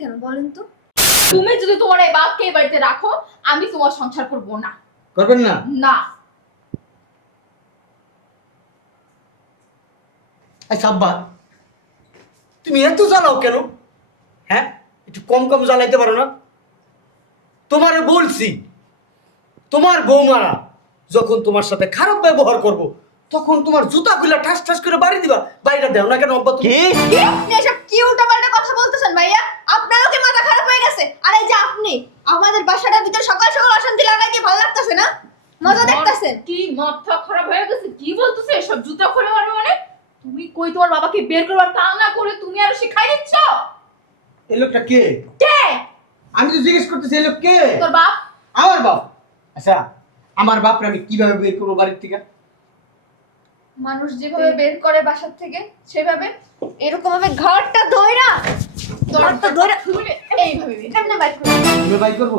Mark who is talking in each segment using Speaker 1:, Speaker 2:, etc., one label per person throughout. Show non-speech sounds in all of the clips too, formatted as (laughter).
Speaker 1: কেন বলেন তো?
Speaker 2: তুমি যদি তোমার এই বাপকে এই বাড়িতে রাখো আমি তোমার সংসার করব না।
Speaker 3: করবেন না?
Speaker 2: না।
Speaker 3: আচ্ছা আব্বা তুমি এত জ্বালাও কেন? হ্যাঁ? একটু কম কম জ্বালাইতে পারো না? তোমারে বলছি তোমার বৌমারা যখন তোমার সাথে খারাপ ব্যবহার করব তখন তোমার জুতা খুলে ঠাস ঠাস করে বাড়ি দিবা। বাইরে দেও না কেন আব্বা তুমি?
Speaker 4: কি?
Speaker 1: কি আপনি এসব কি উল্টাপাল্টা কথা বলতেছেন ভাইয়া? আপনারও কি মাথা খারাপ হয়ে গেছে আর এই যে আপনি আমাদের বাসাটার ভিতর সকাল সকাল অশান্তি লাগাই দিয়ে ভালো লাগতেছে না? মজা দেখতেছেন
Speaker 2: কি মাথা খারাপ হয়ে গেছে? কি বলতেছে এসব? জুতা খুলে মারবে মানে? তুমি কই তোমার বাবাকে বের করবার তা না করে তুমি আরও শিখাই দিচ্ছ?
Speaker 3: এই লোকটা কে?
Speaker 2: কে?
Speaker 3: আমি তো জিজ্ঞেস করতেছি এই লোক কে?
Speaker 2: তোর বাপ?
Speaker 3: আমার বাপ? আচ্ছা আমার বাপরে আমি কীভাবে বের করব বাড়ির থেকে?
Speaker 1: মানুষ যেভাবে বের করে বাসার থেকে সেভাবে এরকম ভাবে ঘরটা ধইরা ধরে
Speaker 2: এইভাবে
Speaker 1: কেমনে
Speaker 3: তুমি করব?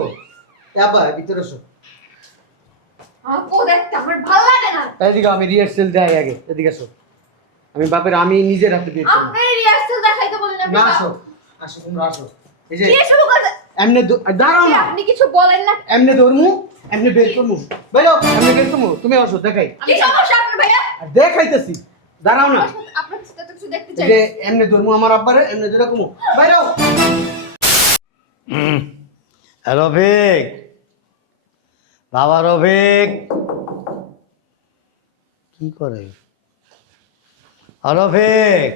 Speaker 3: ভিতরে এসো। এদিকে আমি রিহার্সেল দেয় আগে এদিকে আসো আমি বাপের আমি নিজের হাতে বের করব।
Speaker 1: আপনি রিহার্সাল দেখাইতে বলেন
Speaker 3: না আসো। আসো তোমরা আসো। এই যে
Speaker 1: কি শুরু করে
Speaker 3: এমনি দাঁড়াও না।
Speaker 1: আপনি কিছু বলেন না।
Speaker 3: এমনি ধরমু এমনি বের করমু। বেরো এমনি বের করমু। তুমি আসো দেখাই।
Speaker 1: কি সমস্যা আপনার ভাইয়া?
Speaker 3: দেখাইতেছি। দাঁড়াও না।
Speaker 1: আপনার সাথে কিছু দেখতে চাই।
Speaker 3: যে এমনি ধরমু আমার আব্বারে এমনি ধরে কমু। বাইরো
Speaker 4: রফিক। বাবা রফিক। কি করে? রফিক।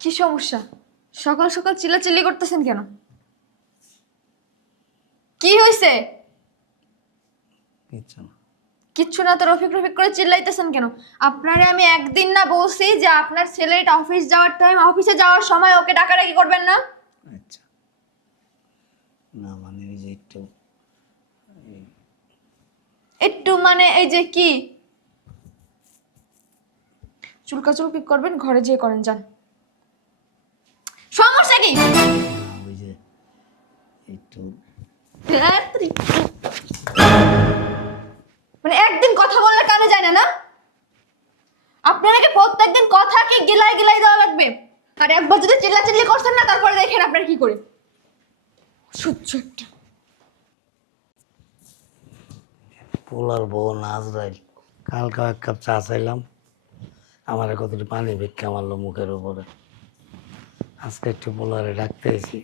Speaker 1: কি সমস্যা? সকাল সকাল চিল্লাচিল্লি করতেছেন কেন? কি হয়েছে
Speaker 4: না।
Speaker 1: কিচ্ছু না তো রফিক রফিক করে চিল্লাইতেছেন কেন? আপনারে আমি একদিন না বলছি যে আপনার ছেলেটা অফিস যাওয়ার টাইম অফিসে যাওয়ার সময় ওকে ডাকাডাকি করবেন না।
Speaker 4: আচ্ছা। না মানে এই যে একটু
Speaker 1: একটু মানে এই যে কি? চুলকাচুলকি করবেন ঘরে যেয়ে করেন যান। সমস্যা কি?
Speaker 4: ওই যে একটু
Speaker 1: ধ্যাত্রি। মানে একদিন কথা বললে কানে যায় না না? আপনাকে প্রত্যেকদিন কথা কি গিলাই গিলাই দেওয়া লাগবে? আর একবার যদি চিল্লা চিল্লি করছেন না, তারপরে দেখেন আপনার কি করে। সহ্য একটা।
Speaker 4: পোলার বউ নাজরাইল, কালকে এক কাপ চা চাইলাম। আমার কতটি পানি ভিক্ষা মারলো মুখের উপরে। আজকে একটু পোলারে ডাকতে এসি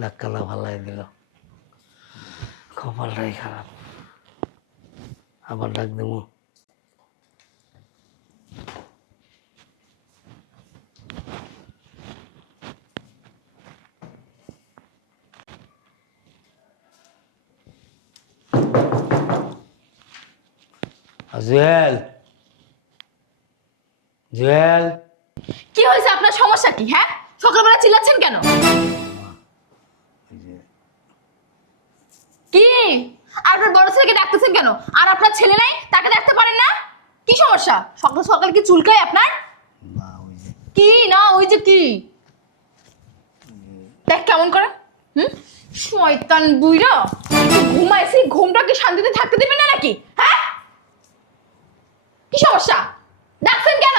Speaker 4: ধাক্কালা ভালাই দিল। কপালটাই খারাপ। আবার ডাক দেবো। জুয়েল জুয়েল।
Speaker 2: কি হয়েছে? আপনার সমস্যা কি হ্যাঁ? সকালবেলা চিল্লাচ্ছেন কেন কি আর আপনার বড় ছেলেকে ডাকতেছেন কেন? আর আপনার ছেলে নাই? তাকে দেখতে পারেন না? কি সমস্যা? সকাল সকাল কি চুলকায় আপনার? কি? না ওই যে কি? দেখ কেমন করে। হুম? শয়তান বুইরা ঘুমাইছি ঘুমটা কি শান্তিতে থাকতে দিবেন না নাকি? হ্যাঁ? কি সমস্যা? ডাকছেন কেন?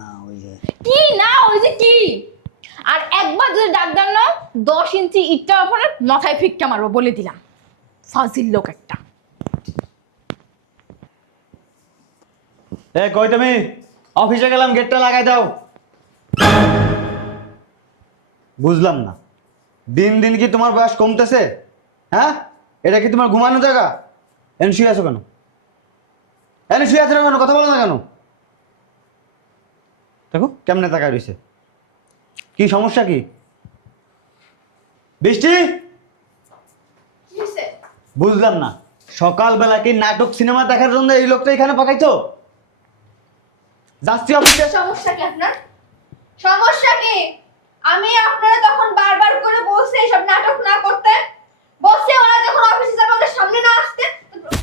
Speaker 4: না ওই যে।
Speaker 2: কি? না ওই যে কি? আর একবার যদি ডাক দেন না দশ ইঞ্চি ইটটা ওপরে মাথায় ফিক্কা মারবো বলে দিলাম। ফাজিল লোক একটা।
Speaker 5: এ, কই তুমি? অফিসে গেলাম গেটটা লাগাই দাও। বুঝলাম না। দিন দিন কি তোমার বয়স কমতেছে? হ্যাঁ? এটা কি তোমার ঘুমানো জায়গা? এন শুয়ে আছো কেন? এনে শুয়ে আছো কেন? কথা বলো না কেন? দেখো, কেমনে তাকায় রয়েছে। কি সমস্যা কি? বৃষ্টি? বুঝলাম না। সকালবেলা কি নাটক সিনেমা দেখার জন্য এই লোকটা এখানে পাকাইছো যাচ্ছি অফিসে।
Speaker 1: সমস্যা কি আপনার? সমস্যা কি? আমি আপনারা তখন বারবার করে বলছি এইসব নাটক না করতে। বলছি ওরা যখন অফিসে যাবে ওদের সামনে না আসতে।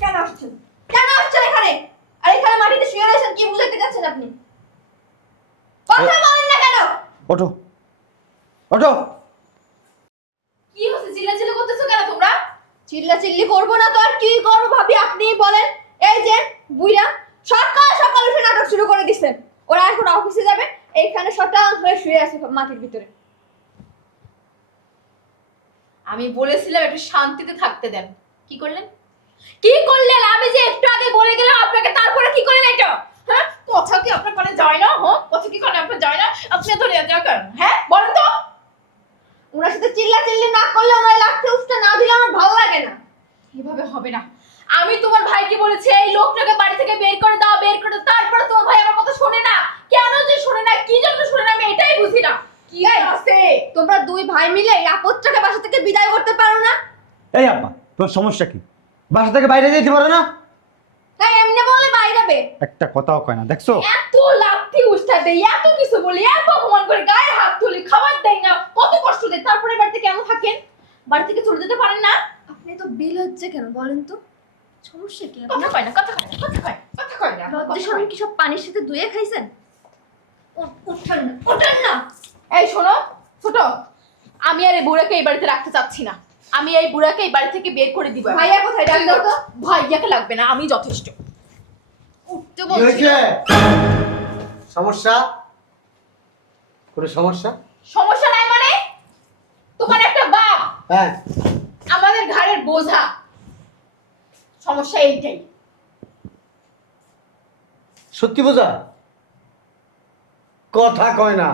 Speaker 1: কেন আসছেন? কেন আসছেন এখানে? আর এখানে মাটিতে শুয়ে রয়েছেন কি বুঝাতে যাচ্ছেন আপনি? কথা বলেন না কেন?
Speaker 5: ওঠো। ওঠো।
Speaker 2: কি হচ্ছে চিল্লাচিল্লি করতেছো কেন তোমরা?
Speaker 1: চিল্লা চিল্লি করব না তো আর কি করব ভাবি আপনিই বলেন। এই যে বুইরা সকাল সকাল উঠে নাটক শুরু করে দিচ্ছেন ওরা এখন অফিসে যাবে এইখানে শটাং হয়ে শুয়ে আছে মাটির ভিতরে।
Speaker 2: আমি বলেছিলাম একটু শান্তিতে থাকতে দেন। কি করলেন? কি করলেন? আমি যে একটু আগে বলে গেলাম আপনাকে তারপরে কি করলেন এটা? হ্যাঁ? কথা কি আপনার কানে যায় না হ্যাঁ? কথা কি কানে আপনার যায় না? আপনি এত রেজা করেন হ্যাঁ? বলেন তো।
Speaker 1: ওনার সাথে চিল্লা চিল্লি না করলে ওনার লাগতে উঠতে না দিলে আমার ভালো লাগে না।
Speaker 2: এভাবে হবে না। আমি তোমার ভাইকে বলেছি এই লোকটাকে বাড়ি থেকে বের করে দাও বের করে তারপরে তোমার ভাই আমার কথা শোনে না। কেন যে শোনে না কি জন্য শোনে না আমি এটাই বুঝি না। কি আছে?
Speaker 1: তোমরা দুই ভাই মিলে এই আপদটাকে বাসা থেকে বিদায় করতে পারো না?
Speaker 5: এই আব্বা তোমার সমস্যা কি? বাসা থেকে বাইরে যেতে পারো না?
Speaker 1: তাই এমনি বললে বাইরাবে
Speaker 5: একটা কথাও কয় না দেখছ?
Speaker 2: এত লাথি দেই এত কিছু বলি এত অপমান করে গায়ে হাত তুলি খাবার দেয় না। কত কষ্ট দেয় তারপরে বাড়িতে কেন থাকেন? বাড়ি থেকে চলে যেতে পারেন না।
Speaker 1: আপনি তো বিল হচ্ছে কেন বলেন তো? সমস্যা কি?
Speaker 2: কথা কয় না কথা কয় না কথা কয় কথা কয় না
Speaker 1: লজ্জা শরম কি সব পানির সাথে ধুয়ে খাইছেন? উ- না উঠান না।
Speaker 2: এই শোনো ছোট আমি আর এই বুড়াকে এই বাড়িতে রাখতে চাচ্ছি না। আমি এই বুড়াকে এই বাড়ি থেকে বের করে দিব
Speaker 1: ভাইয়া কোথায়? ডাক দাও তো।
Speaker 2: ভাইয়াকে লাগবে না আমি যথেষ্ট।
Speaker 1: উঠতে বলছি
Speaker 3: সমস্যা? কোনো সমস্যা?
Speaker 2: সমস্যা নাই মানে? তোমার একটা বাপ।
Speaker 3: হ্যাঁ।
Speaker 2: আমাদের ঘাড়ের বোঝা। সমস্যা এইটাই।
Speaker 3: সত্যি বোঝা? কথা কয় না।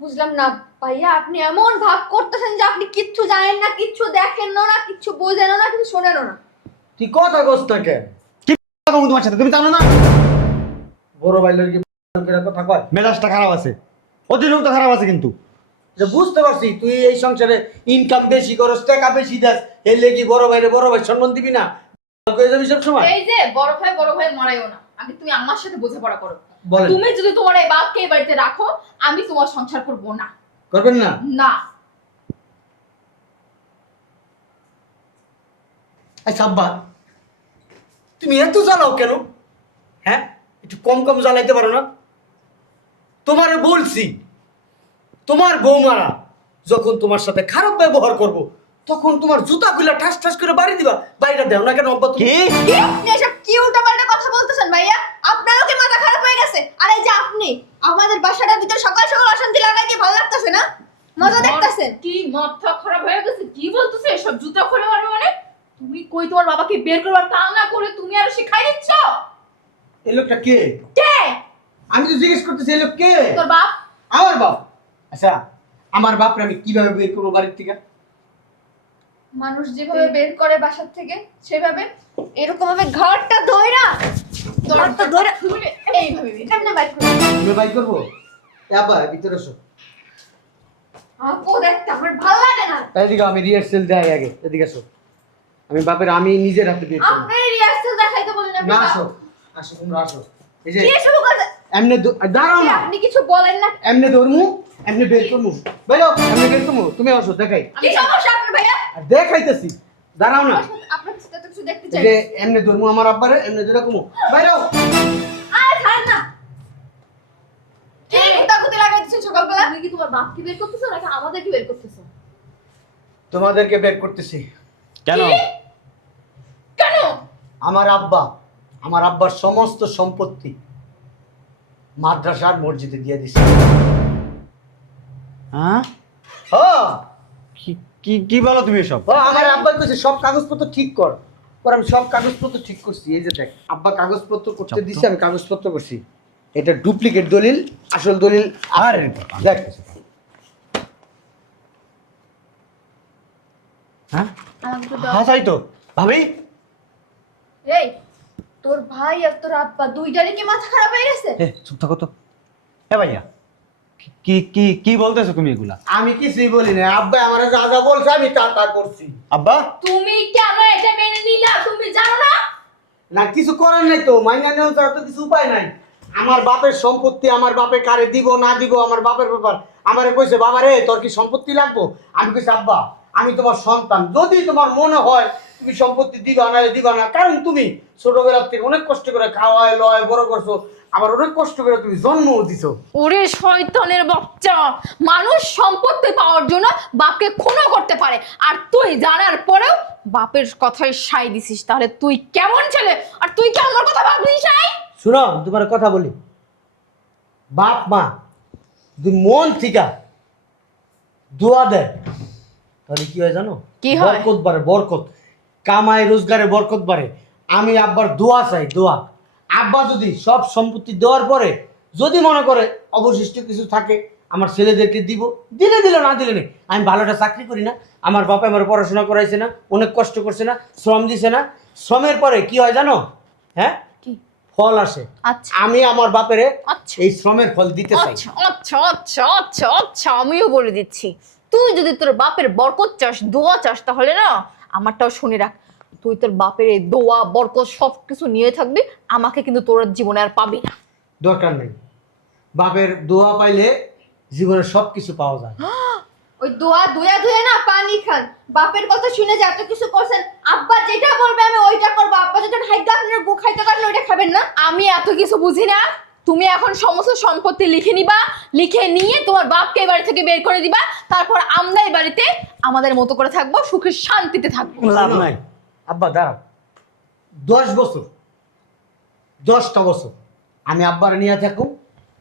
Speaker 1: বুঝলাম না ভাইয়া আপনি এমন ভাব করতেছেন যে আপনি কিচ্ছু জানেন না কিচ্ছু দেখেন না কিচ্ছু বোঝেন না কিছু শোনেন না।
Speaker 3: তুই কথা কস না কেন?
Speaker 5: কথা তোমার সাথে? তুমি জানো না?
Speaker 3: বড় ভাই লোক কথা কয়।
Speaker 5: মেজাজটা খারাপ আছে। অতিরিক্ত খারাপ আছে কিন্তু।
Speaker 3: যে বুঝতে পারছি তুই এই সংসারে ইনকাম বেশি করস টাকা বেশি দেস এর লেগে বড় ভাইরে বড় ভাই সম্মান দিবি না? কয়ে যাবি সব সময়
Speaker 2: এই যে বড় ভাই বড় ভাই মারাইও না। আগে তুমি আমার সাথে বোঝাপড়া করো। তুমি যদি তোমার এই বাপকে এই বাড়িতে রাখো আমি তোমার সংসার করব না।
Speaker 3: করবেন না?
Speaker 2: না।
Speaker 3: আচ্ছা আব্বা তুমি এত জ্বালাও কেন? হ্যাঁ? একটু কম কম জ্বালাইতে পারো না? তোমারে বলছি তোমার বৌমারা যখন তোমার সাথে খারাপ ব্যবহার করব তখন তোমার জুতা খুলে ঠাস ঠাস করে বাড়ি দিবা। বাইরে দেও না কেন তুমি?
Speaker 5: কি?
Speaker 1: আপনি এসব কি উল্টাপাল্টা কথা বলতেছেন ভাইয়া? আপনারও কি মাথা খারাপ হয়ে গেছে? আর এই যে আপনি আমাদের বাসাটার ভিতর সকাল সকাল অশান্তি লাগাই দিয়ে ভালো লাগতেছে না? মজা দেখতেছেন?
Speaker 2: কি মাথা খারাপ হয়ে গেছে? কি বলতেছে এসব জুতা খুলে মারবে মানে? তুমি কই তোমার বাবাকে বের করবার তা না করে তুমি আরও শিখাই দিচ্ছ?
Speaker 3: এই লোকটা কে?
Speaker 2: কে?
Speaker 3: আমি তো জিজ্ঞেস করতেছি এই লোক কে?
Speaker 2: তোর বাপ?
Speaker 3: আমার বাপ। আচ্ছা আমার বাপরে আমি কীভাবে বের করব বাড়ির থেকে?
Speaker 1: মানুষ যেভাবে বের করে বাসার থেকে সেভাবে এরকম ভাবে ঘরটা ধইরা ঘরটা
Speaker 2: খুলে এইভাবে।
Speaker 1: কেমনে বাইর করে
Speaker 3: তুমি বাই করব? এ আব্বা ভিতরে এসো।
Speaker 1: আপু দেখতে আমার ভালো লাগে না।
Speaker 3: এদিকে আমি রিহার্সেল দেয় আগে এদিকে আসো আমি বাপের আমি নিজের হাতে বের করব।
Speaker 1: আপনি রিহার্সাল দেখাইতে বলেন
Speaker 3: না আসো। আসো তোমরা আসো। এই যে
Speaker 1: কি শুরু
Speaker 3: এমনি দাঁড়াও না।
Speaker 1: আপনি কিছু বলেন না।
Speaker 3: এমনি ধরমু এমনি বের করমু। বেরো এমনি বের করমু। তুমি আসো দেখাই।
Speaker 1: কি সমস্যা আপনার ভাইয়া?
Speaker 3: দেখাইতেছি। দাঁড়াও না।
Speaker 1: আপনার সাথে তো কিছু দেখতে চাই
Speaker 3: যে এমনি ধরমু আমার আব্বারে এমনি ধরে কমু। বেরো।
Speaker 1: না। দিচ্ছেন সকালবেলা?
Speaker 2: তুমি কি তোমার বাপকে বের করতেছো নাকি আমাদেরকে বের করতেছো?
Speaker 3: তোমাদেরকে বের করতেছি।
Speaker 5: কেন?
Speaker 2: কেন?
Speaker 3: আমার আব্বা আমার আব্বার সমস্ত সম্পত্তি মাদ্রাসার মসজিদে দিয়ে দিছে।
Speaker 5: হ্যাঁ?
Speaker 3: হ্যাঁ
Speaker 5: কি- কি বলো তুমি এসব?
Speaker 3: ও আমার আব্বা কইছে সব কাগজপত্র ঠিক কর। পর আমি সব কাগজপত্র ঠিক করছি এই যে দেখ আব্বা কাগজপত্র করতে
Speaker 5: চাপ
Speaker 3: দিছে আমি কাগজপত্র করছি। এটা ডুপ্লিকেট দলিল আসল দলিল
Speaker 5: আরে
Speaker 3: দেখ।
Speaker 5: হ্যাঁ? হ্যাঁ তাই তো। ভাবি?
Speaker 1: এই তোর ভাই আর তোর আব্বা দুইটারই কি মাথা খারাপ হয়ে গেছে?
Speaker 5: এ চুপ থাকো তো। এ ভাইয়া কি- কি কি বলতেছো তুমি এগুলা?
Speaker 3: আমি কিছুই বলি না আব্বা আমার যা যা বলছে আমি তা তা করছি।
Speaker 5: আব্বা?
Speaker 2: তুমি কেন এটা মেনে নিলা? তুমি জানো না?
Speaker 3: না কিছু করার নাই তো। মাইনা নেওয়া ছাড়া তো কিছু উপায় নাই। আমার বাপের সম্পত্তি আমার বাপে কারে দিব না দিব আমার বাপের ব্যাপার। আমারে কইছে বাবা রে তোর কি সম্পত্তি লাগবো? আমি কইছি আব্বা আমি তোমার সন্তান। যদি তোমার মনে হয় তুমি সম্পত্তি দিবা না দিবা না। কারণ তুমি ছোটবেলার থেকে অনেক কষ্ট করে খাওয়ায় লয় বড় করছ। আবার অনেক কষ্ট করে তুমি জন্মও দিছো।
Speaker 2: ওরে শয়তানের বাচ্চা মানুষ সম্পত্তি পাওয়ার জন্য বাপকে খুনও করতে পারে। আর তুই জানার পরেও বাপের কথায় সাই দিছিস। তাহলে তুই কেমন ছেলে? আর তুই কি আমার কথা ভাবলি সাই
Speaker 3: শুনো তোমার কথা বলি। বাপ মা যদি মন থেকে দোয়া দেয় তাহলে কি হয় জানো?
Speaker 2: কি হয়?
Speaker 3: বরকত বাড়ে বরকত। কামাই রোজগারে বরকত বাড়ে। আমি আব্বার দোয়া চাই দোয়া। আব্বা যদি সব সম্পত্তি দেওয়ার পরে যদি মনে করে অবশিষ্ট কিছু থাকে আমার ছেলেদেরকে দিব। দিলে দিলে না দিলে নেই। আমি ভালোটা চাকরি করি না। আমার বাবা আমার পড়াশোনা করাইছে না অনেক কষ্ট করছে না শ্রম দিছে না। শ্রমের পরে কি হয় জানো? হ্যাঁ?
Speaker 2: কি?
Speaker 3: ফল আসে।
Speaker 2: আচ্ছা।
Speaker 3: আমি আমার বাপেরে
Speaker 2: আচ্ছা।
Speaker 3: এই শ্রমের ফল দিতে চাই।
Speaker 2: আচ্ছা আচ্ছা আচ্ছা আচ্ছা আচ্ছা আমিও বলে দিচ্ছি। তুই যদি তোর বাপের বরকত চাস দোয়া চাস তাহলে না আমারটাও শুনে রাখ। তুই তোর বাপের এই দোয়া বরকত সব কিছু নিয়ে থাকবি আমাকে কিন্তু তোর জীবনে আর পাবি না।
Speaker 3: দরকার নেই। বাপের দোয়া পাইলে জীবনে সব কিছু পাওয়া যায়। (gasps)
Speaker 1: ওই দোয়া দুয়া দুয়া না পানি খান। বাপের কথা শুনে যে এত কিছু করছেন আব্বা যেটা বলবে আমি ওইটা করব। আব্বা যেটা হাইদা আপনার গু খাইতে পারলে ওইটা খাবেন না?
Speaker 2: আমি এত কিছু বুঝি না। তুমি এখন সমস্ত সম্পত্তি লিখে নিবা লিখে নিয়ে তোমার বাপকে এই বাড়ি থেকে বের করে দিবা তারপর আমরা এই বাড়িতে আমাদের মতো করে থাকব সুখে শান্তিতে থাকব।
Speaker 3: লাভ নাই। আব্বা দাঁড়াও। দশ বছর দশটা বছর আমি আব্বার নিয়ে থাকুম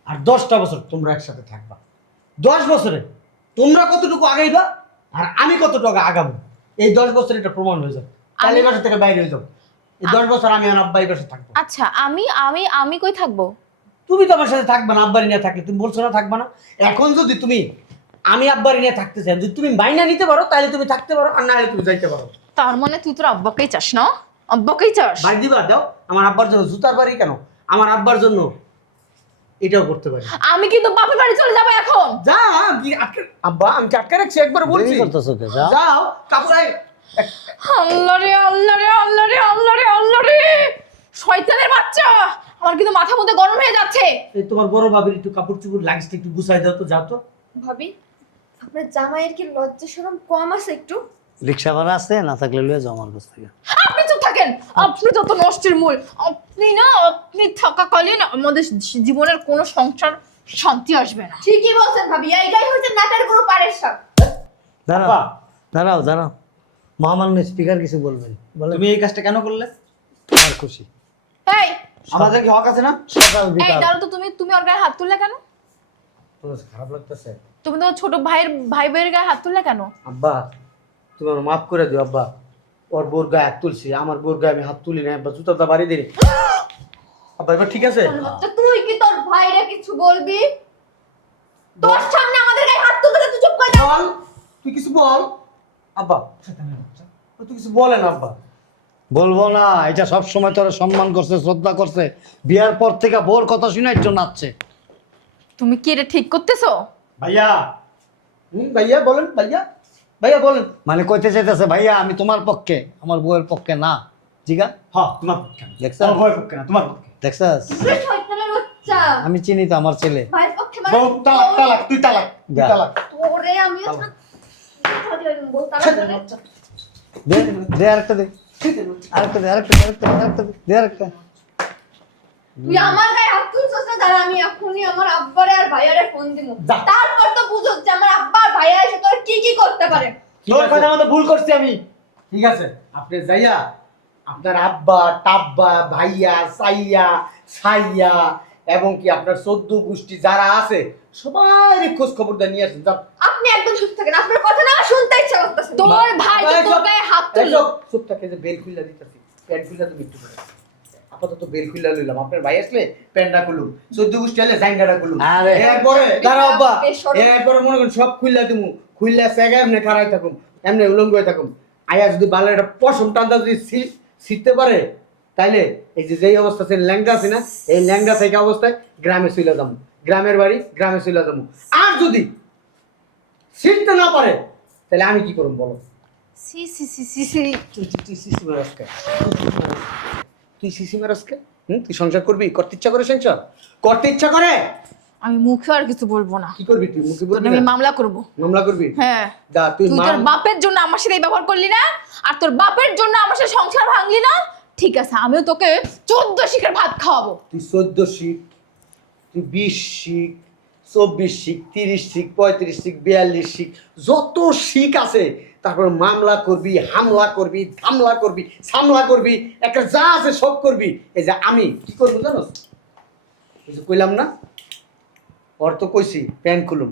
Speaker 3: আর দশটা বছর তোমরা একসাথে থাকবা। দশ বছরে তোমরা কতটুকু আগাইবা আর আমি কতটুকু আগাবো? এই দশ বছর এটা প্রমাণ হয়ে যাবে। এই বাসা থেকে বাইরে হয়ে যাব। এই দশ বছর আমি আর আব্বা এই বাসা থাকব।
Speaker 2: আচ্ছা আমি আমি আমি কই থাকব?
Speaker 3: তুমি তো আমার সাথে থাকবে না আব্বারি নিয়ে থাকলে। তুমি বলছো না থাকবে না। এখন যদি তুমি আমি আব্বারি নিয়ে থাকতে চাই যদি তুমি মাইনা নিতে পারো তাহলে তুমি থাকতে পারো আর না হলে তুমি যাইতে পারো।
Speaker 2: তার মানে তুই তোর আব্বাকেই চাস না? আব্বাকেই চাস?
Speaker 3: বাড়ি দিবা দাও। আমার আব্বার জন্য জুতার বাড়ি কেন? আমার আব্বার জন্য এটাও করতে পারি।
Speaker 2: আমি কিন্তু বাপের বাড়ি চলে যাব এখন।
Speaker 3: যা আমি আটকে আব্বা আমি কি আটকে রাখছি? একবার বলছি।
Speaker 4: দেরি করতেছো কে যা।
Speaker 3: যাও কাপড় আয়।
Speaker 2: আল্লাহ রে আল্লাহ রে আল্লাহ রে আল্লাহ রে আল্লাহ রে। শয়তানের বাচ্চা! আমার কিন্তু মাথার মধ্যে গরম হয়ে যাচ্ছে।
Speaker 3: এই তোমার বড় ভাবির একটু কাপড় চুপড় লাগছে একটু গুছাই দাও তো যাও তো।
Speaker 1: ভাবি আপনার জামাইয়ের কি লজ্জা শরম কম আছে একটু?
Speaker 4: রিক্সা ভাড়া আছে না থাকলে লুয়ে যাও আমার কাছ থেকে।
Speaker 2: আপনি চুপ থাকেন। আপনি যত নষ্টের মূল আপনি না আপনি থাকাকালীন আমাদের জীবনের কোনো সংসার শান্তি আসবে না।
Speaker 1: ঠিকই বলছেন ভাবি এইটাই হচ্ছে নাটার গুরু পারের সব
Speaker 4: দাঁড়াও দাঁড়াও দাঁড়াও। মহামান্য স্পিকার কিছু বলবেন। বলে
Speaker 5: তুমি এই কাজটা কেন করলে?
Speaker 4: তোমার খুশি।
Speaker 2: এই
Speaker 5: আমাদের কি হক আছে না?
Speaker 4: সকাল
Speaker 2: এই
Speaker 4: বিকাল
Speaker 2: দাঁড়ো তো তুমি তুমি ওর গায়ে হাত তুললে কেন?
Speaker 3: তোমার খারাপ লাগতেছে।
Speaker 2: তুমি তো ছোট ভাইয়ের ভাই ভাইয়ের গায়ে হাত তুললে কেন?
Speaker 3: আব্বা তুমি আমার মাফ করে দিও আব্বা। ওর বোর গায়ে হাত তুলছি আমার বোর গায়ে আমি হাত তুলি না আব্বা। জুতাটা বাড়ি দিই (gasps) আব্বা এবার ঠিক আছে?
Speaker 1: তো তুই কি তোর ভাইরা কিছু বলবি? তোর সামনে আমাদের গায়ে হাত তুলতে তুই চুপ করে যা
Speaker 3: বল তুই কিছু বল। আব্বা তুই কিছু বলেন আব্বা।
Speaker 4: বলব না এটা সব সময় তোরা সম্মান করছে শ্রদ্ধা করছে। বিয়ার পর থেকে বোর কথা শুনে একজন নাচছে।
Speaker 2: তুমি কি এটা ঠিক করতেছো?
Speaker 3: ভাইয়া। হুম ভাইয়া বলেন ভাইয়া। ভাইয়া বলেন।
Speaker 4: মানে কইতে চাইতেছে ভাইয়া আমি তোমার পক্ষে আমার বউয়ের পক্ষে না। জিগা?
Speaker 3: হ্যাঁ তোমার পক্ষে
Speaker 4: দেখছ
Speaker 3: তোমার বউয়ের পক্ষে না তোমার পক্ষে।
Speaker 1: বাচ্চা।
Speaker 4: আমি চিনি তো আমার ছেলে।
Speaker 1: ভাইয়ের পক্ষে মানে
Speaker 3: বউ তালাক তালাক তুই তালাক তুই তালাক।
Speaker 1: তোরে আমি।
Speaker 3: দে,
Speaker 4: দে আরেকটা দে। আরেকটা দে আরেকটা আরেকটা আরেকটা দে দে আরেকটা।
Speaker 1: তুই আমার গায়ে হাত তুলছিস না? দাঁড়া আমি এখনই আমার আব্বারে আর ভাইয়ারে ফোন দিব। তারপর তো বুঝো যে আমার আব্বা আর ভাইয়া এসে তোর কি কি করতে পারে।
Speaker 5: তোর কথা মতো ভুল করছি আমি।
Speaker 3: ঠিক আছে? আপনি যাইয়া আপনার আব্বা টাব্বা ভাইয়া সাইয়া সাইয়া এবং কি আপনার চোদ্দ গোষ্ঠী যারা আছে সবাই খোঁজ খবর দিয়ে নিয়ে আসেন। যান।
Speaker 1: আপনি একদম চুপ থাকেন আপনার কথা না আমার শুনতে ইচ্ছা করতেছে।
Speaker 2: তোর ভাই তো তোর গায়ে হাত তুললো।
Speaker 3: চুপ থাকে যে বেল খুললা দিতেছি। প্যান্ট খুললা তুমি একটু করে আপাতত বেল খুললা লইলাম। আপনার ভাই আসলে প্যান্টটা খুলুম চোদ্দ গোষ্ঠী হলে জাইঙ্গাটা খুলুম
Speaker 4: আরে।
Speaker 3: এরপরে দাঁড়াও আব্বা। এরপরে মনে করেন সব খুললা দিমু খুললা সেগা এমনি খারাই থাকুম এমনি উলঙ্গ হয়ে থাকুম। আয়া যদি বালের একটা পশম টান্দা যদি ছিটতে পারে তাইলে এই যে যেই অবস্থা আছে ল্যাংডা আছে না এই ল্যাংডা থেকে অবস্থায় গ্রামে চলে যাব। গ্রামের বাড়ি গ্রামে চলে যাব। আর যদি ছিটতে না পারে তাহলে আমি কি করব বলো?
Speaker 2: সি সি সি সি সি।
Speaker 3: তুই সিসি সিসি মারাসকে হুম তুই সংসার করবি? করতে ইচ্ছা করে সংসার? করতে ইচ্ছা করে?
Speaker 2: আমি মুখে আর কিছু বলব না।
Speaker 3: কি করবি তুই? মুখে বলবি
Speaker 2: আমি মামলা করব।
Speaker 3: মামলা করবি?
Speaker 2: হ্যাঁ।
Speaker 3: যা তুই
Speaker 2: তোর বাপের জন্য আমার সাথে এই ব্যবহার করলি না আর তোর বাপের জন্য আমার সাথে সংসার ভাঙলি না ঠিক আছে আমিও তোকে চোদ্দ শিখের ভাত খাওয়াবো।
Speaker 3: তুই চোদ্দ শিখ তুই বিশ শিখ চব্বিশ শিখ তিরিশ শিখ পঁয়ত্রিশ শিখ বিয়াল্লিশ শিখ যত শিখ আছে তারপর মামলা করবি হামলা করবি ধামলা করবি সামলা করবি একটা যা আছে সব করবি। এই যে আমি কি করব জানো? এই যে কইলাম না? ওর তো কইছি প্যান্ট খুলুম।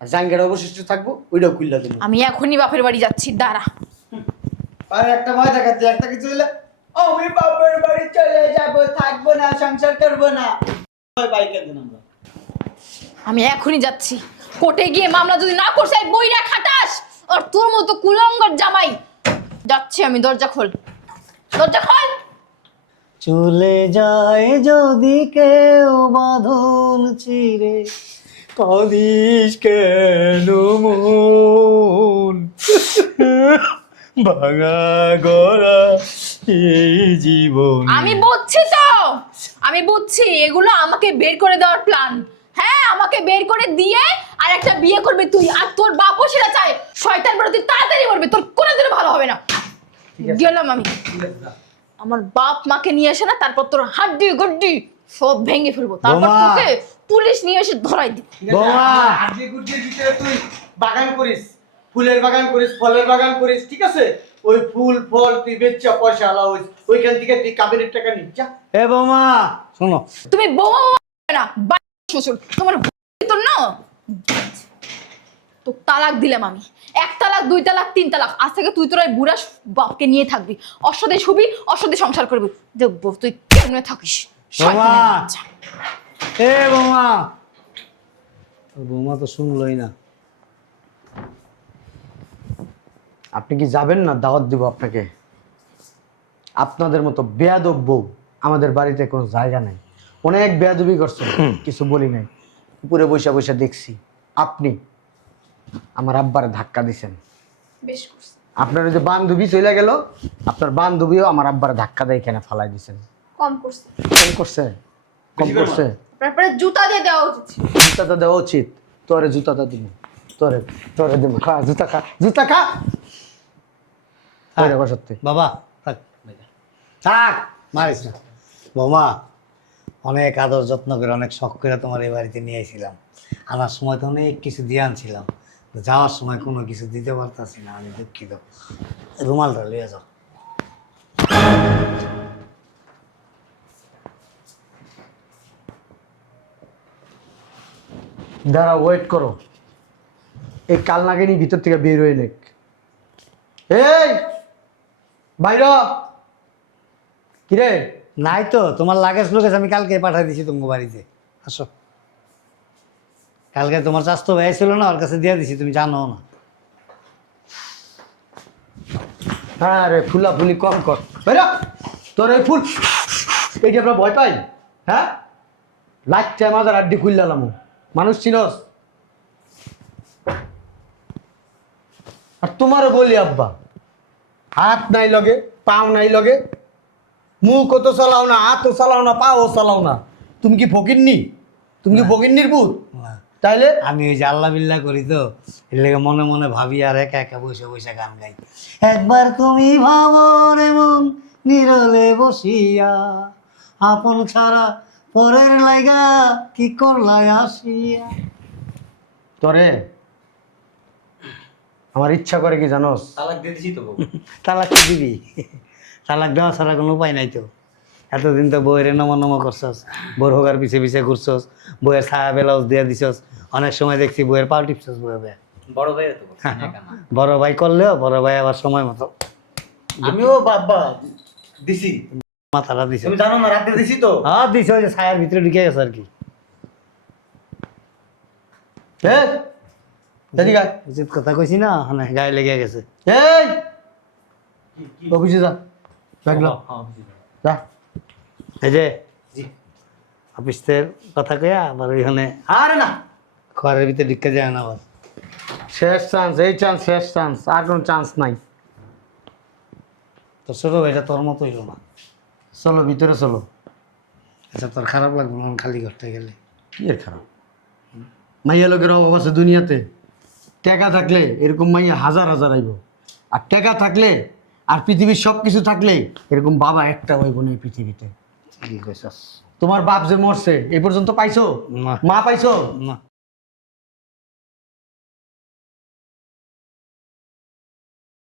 Speaker 3: আর জাঙ্গের অবশিষ্ট থাকব ওইটাও খুললা দেবো
Speaker 2: আমি এখনই বাপের বাড়ি যাচ্ছি দাঁড়া।
Speaker 3: আর একটা ভয় দেখাচ্ছে একটা কিছু হলে আমি বাপের বাড়ি চলে যাব থাকব না সংসার করব না। বাইকের দিন আমরা?
Speaker 2: আমি এখনই যাচ্ছি। কোর্টে গিয়ে মামলা যদি না করছে এই বইরা খাটাস। আর তোর মতো কুলঙ্গর জামাই। যাচ্ছি আমি দরজা খোল। দরজা খোল!
Speaker 4: চলে যায় যদি কেউ বাঁধন চিরে কদিস কেন মন? ভাঙা গড়া এই জীবন।
Speaker 2: আমি বুঝছি তো। আমি বুঝছি এগুলো আমাকে বের করে দেওয়ার প্ল্যান হ্যাঁ আমাকে বের করে দিয়ে আর একটা বিয়ে করবে তুই। আর তোর বাপও সেটা চায়। শয়তান বড় তুই তাড়াতাড়ি মরবে তোর কোনোদিনও ভালো হবে না। গেলাম আমি। আমার বাপ মাকে নিয়ে আসে না তারপর তোর হাড্ডি গুড্ডি সব ভেঙে ফেলব। তারপর। তোকে পুলিশ নিয়ে এসে ধরাই দিবে।
Speaker 5: ভিতরে তুই বাগান করিস। ফুলের বাগান করিস ফলের বাগান করিস ঠিক আছে? ওই ফুল ফল তুই বেচা পয়সা আলা হইস ওইখান থেকে তুই কাবিনের টাকা নিস যা।
Speaker 4: এ বোমা! শোনো।
Speaker 2: তুমি বউ না বাড়ি শ্বশুর। তোমার তোর না তো তালাক দিলাম আমি। এক তালাক দুই তালাক তিন তালাক। আজ থেকে তুই তোর ওই বুড়া বাপকে নিয়ে থাকবি। অসদে শুবি অসদে সংসার করবি। দেখব তুই কেমনে থাকিস? শয়তানের
Speaker 4: বাবা।
Speaker 2: বাচ্চা।
Speaker 4: এ বোমা! তোর বৌমা তো শুনলই না।
Speaker 3: আপনি কি যাবেন না দাওয়াত দিব আপনাকে? আপনাদের মতো বেয়াদব বউ আমাদের বাড়িতে কোনো জায়গা নাই। অনেক বেয়াদবি করছেন কিছু বলি নাই। উপরে বসে বসে দেখছি আপনি আমার আব্বারে ধাক্কা দিছেন।
Speaker 2: বেশ
Speaker 3: আপনার ওই যে বান্ধবী চলে গেল আপনার বান্ধবীও আমার আব্বারে ধাক্কা দেয় এখানে ফালাই দিছেন।
Speaker 1: কম করছে।
Speaker 3: কম করছে? কম করছে?
Speaker 1: তারপরে জুতা দিয়ে দেওয়া উচিত
Speaker 3: জুতাটা দেওয়া উচিত। তোরে জুতাটা দিব। তোরে তোরে দিব। খা জুতা খা জুতা খা।
Speaker 4: হ্যাঁ।
Speaker 3: সত্যি।
Speaker 4: বাবা থাক। থাক মারিস না। বৌমা অনেক আদর যত্ন করে অনেক শখ করে তোমার এই বাড়িতে নিয়ে এসেছিলাম আনার সময় তো অনেক কিছু দিয়ে আনছিলাম। যাওয়ার সময় কোনো কিছু দিতে পারতাছি না আমি দুঃখিত। রুমালটা লিয়ে যাও।
Speaker 3: দাঁড়া ওয়েট করো। এই কাল নাগিনী ভিতর থেকে বের হয়ে নেক। এই! বাইর কিরে?
Speaker 4: নাই তো তোমার লাগেজ লুগেজ আমি কালকে পাঠিয়ে দিছি তোমার বাড়িতে। আসো। কালকে তোমার স্বাস্থ্য ব্যয় ছিল না ওর কাছে দিয়ে দিছি তুমি জানো না।
Speaker 3: হ্যাঁ রে ফুলা ফুলি কম কর। বাইর তোর এই ফুল এইটা আমরা ভয় পাই হ্যাঁ? লাইটটা আমাদের আড্ডি খুললাম মানুষ চিনস। আর তোমারও বলি আব্বা। হাত নাই লগে পাও নাই লগে। মুখ তো চালাও না হাতও চালাও না পাও চালাও না। তুমি কি ফকিরনি তুমি কি ফকিরনির
Speaker 4: না।
Speaker 3: তাইলে?
Speaker 4: আমি ওই যে আল্লাহ বিল্লাহ করি তো এর লেগে মনে মনে ভাবি আর একা একা বসে বসে গান গাই। একবার তুমি ভাবো রে মন নিরলে বসিয়া আপন ছাড়া পরের লাইগা কি করলাই আসিয়া।
Speaker 3: তোরে আমার ইচ্ছা করে কি জানোস?
Speaker 5: তালাক দিয়ে দিছি তো (laughs)
Speaker 4: তালাক কি দিবি? (laughs) তালাক দেওয়া ছাড়া কোনো উপায় নাই তো। এতদিন তো বইয়ের নমা নমা করছস বউর হোগার পিছে পিছে ঘুরছস বইয়ের ছায়া ব্লাউজ দিয়ে দিছস অনেক সময় দেখছি বইয়ের পাও টিপছস বইয়ে বইয়ে
Speaker 5: বড় ভাই একা না।
Speaker 4: বড় ভাই করলেও বড় ভাই আবার সময় মতো।
Speaker 5: আমিও বাবা দিছি।
Speaker 4: মাথাটা দিছে।
Speaker 5: তুমি জানো না রাতে দিছি তো।
Speaker 4: হ্যাঁ দিছে ওই ছায়ার ভিতরে ঢুকে গেছে আর কি।
Speaker 3: এই এদিকে আয়।
Speaker 4: উচিত কথা কইছি না মানে গায়ে লেগে গেছে।
Speaker 3: এই! অফিসে যা। ব্যাগ লাও। যা।
Speaker 4: এই যে। অফিসের কথা কইয়া আবার ওইখানে
Speaker 5: আরে না।
Speaker 4: ঘরের ভিতরে ঢুকে যায় না আবার।
Speaker 3: শেষ চান্স এই চান্স শেষ চান্স আর কোনো চান্স নাই।
Speaker 4: তো ছোট ভাইটা তোর মতো হইল না।
Speaker 3: চলো ভিতরে চলো।
Speaker 4: আচ্ছা তোর খারাপ লাগবে মন খালি করতে গেলে।
Speaker 3: কি এর খারাপ? মাইয়া লোকের অভাব আছে দুনিয়াতে। টাকা থাকলে এরকম মাইয়া হাজার হাজার আইব। আর টাকা থাকলে আর পৃথিবীর সব কিছু থাকলে এরকম বাবা একটা হইব না এই পৃথিবীতে। তোমার বাপ যে মরছে এই পর্যন্ত পাইছো? মা পাইছো?
Speaker 4: না।